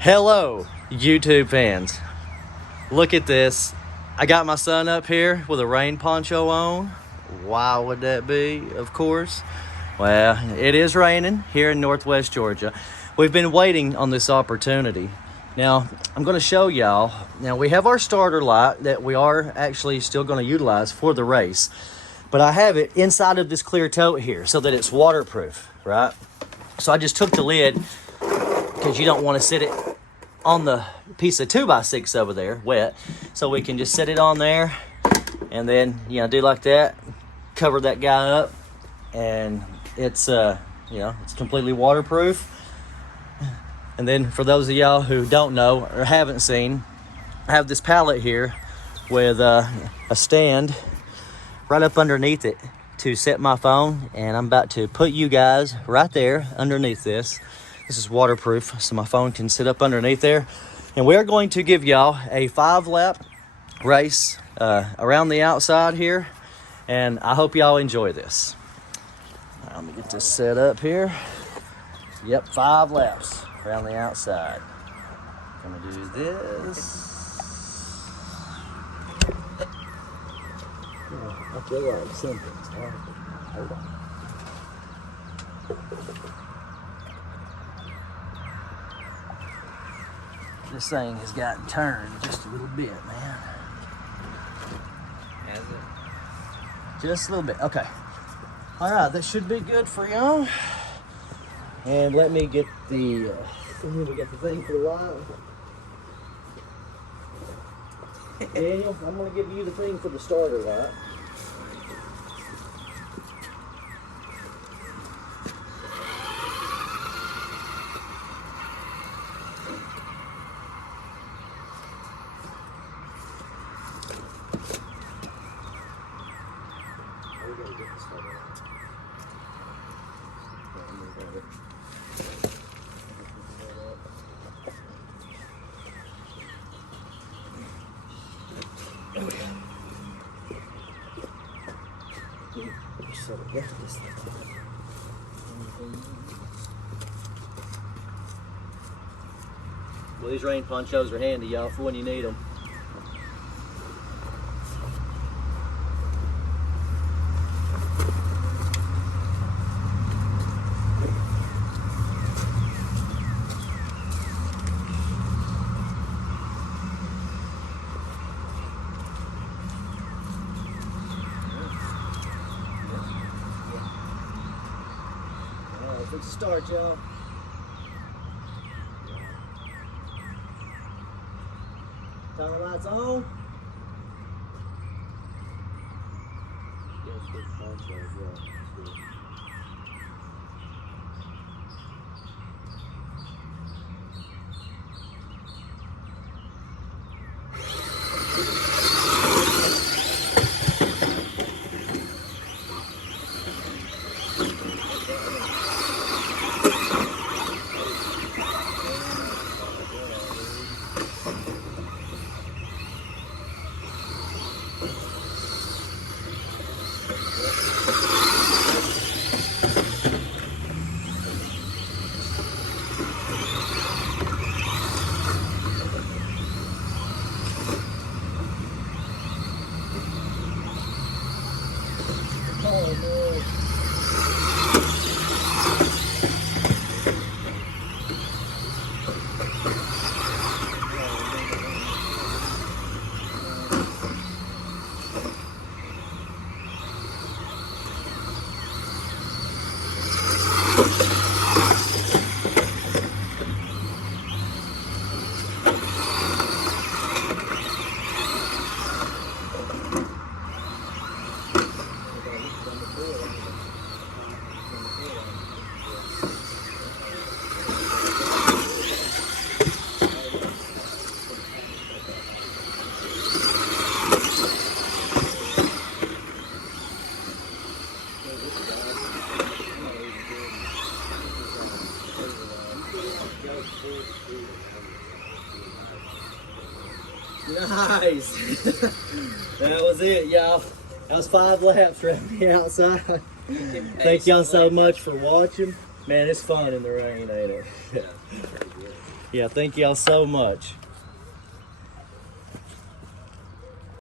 Hello, YouTube fans. Look at this. I got my son up here with a rain poncho on. Why would that be? Of course. Well, it is raining here in Northwest Georgia. We've been waiting on this opportunity. Now, I'm going to show y'all. Now, we have our starter light that we are actually still going to utilize for the race. But I have it inside of this clear tote here so that it's waterproof, right? So I just took the lid because you don't want to sit it on the piece of 2x6 over there wet. So we can just set it on there and then, do like that, cover that guy up, and it's, it's completely waterproof. And then for those of y'all who don't know or haven't seen, I have this pallet here with a stand right up underneath it to set my phone, and I'm about to put you guys right there underneath this. This is waterproof, so my phone can sit up underneath there. And we're going to give y'all a 5-lap race around the outside here, and I hope y'all enjoy this. Let me get this set up here. Yep, 5 laps around the outside. Gonna do this. I feel like something's happening. Hold on. This thing has gotten turned just a little bit, man. Has it? Just a little bit. Okay. All right, that should be good for y'all. And let me get the we got the thing for the light. Daniel, I'm gonna give you the thing for the starter light. Well, these rain ponchos are handy, y'all, for when you need them. Let's start, y'all. Turn the lights on. Nice. That was it, y'all. That was 5 laps around the outside. Thank y'all so much for watching. Man, it's fun in the rain, ain't it? Yeah, thank y'all so much.